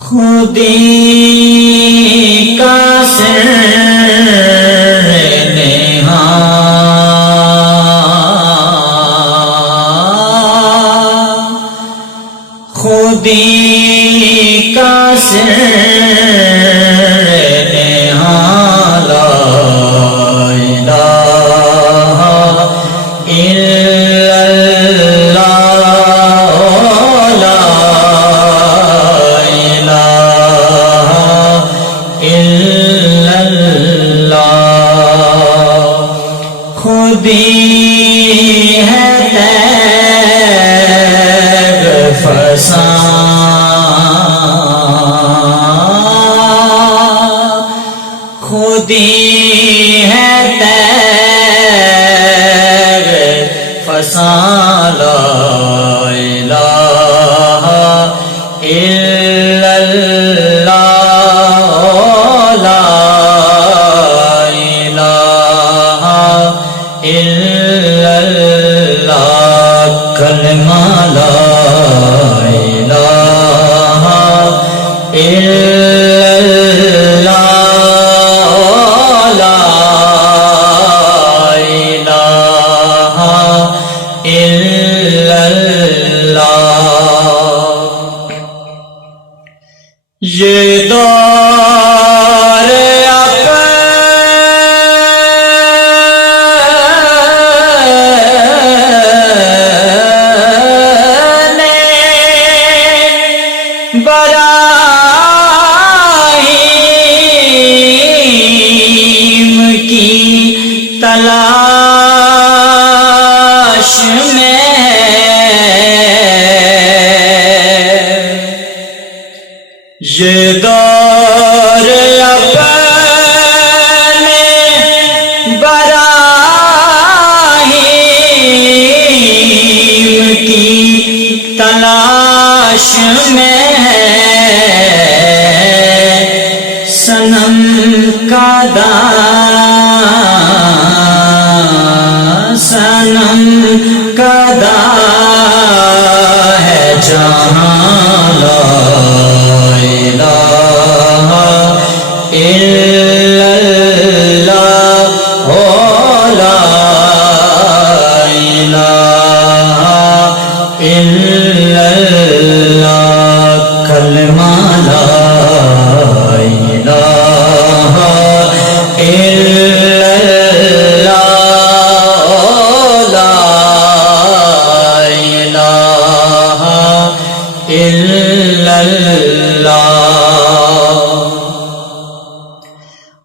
خودی کا سر نہاں خودی کا سر نہاں لا الہ الا اللہ لا الہ الا اللہ خودی ہے تیغ فسان خودی ہے تیغ فسان لا الہ الا اللہ لا الہ الا اللہ کلمہ لا الہ الا اللہ لا الہ الا اللہ یہ دور براہیم کی تلاش میں یہ دور اپنے براہیم کی تلاش میں صنم کا صنم کا ہے جہاں لا الہ الا اللہ لا الہ الا اللہ کلمہ لا الہ الا اللہ لا الہ الا اللہ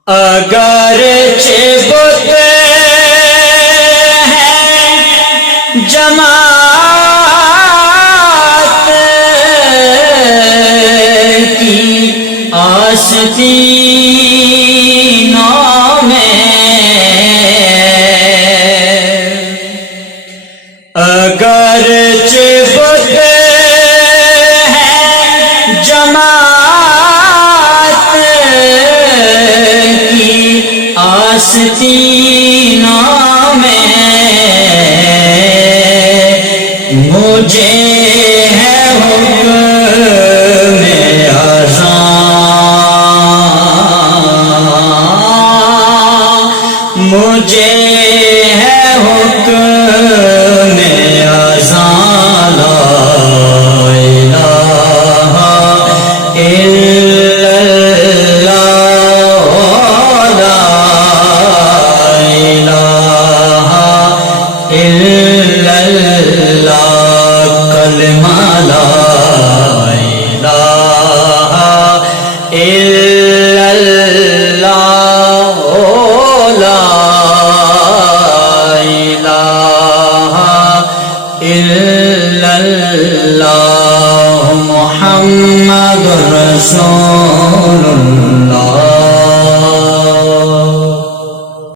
اگرچہ بت ہیں جماعت کی آستینوں میں اگرچہ بت ہیں جماعت کی آستینوں میں مجھے ہے حکم اذان مجھے ہے حکم اذان لا الہ الا اللہ لا الہ الا اللہ کلمہ لا الہ الا اللہ لا الہ الا اللہ محمد رسول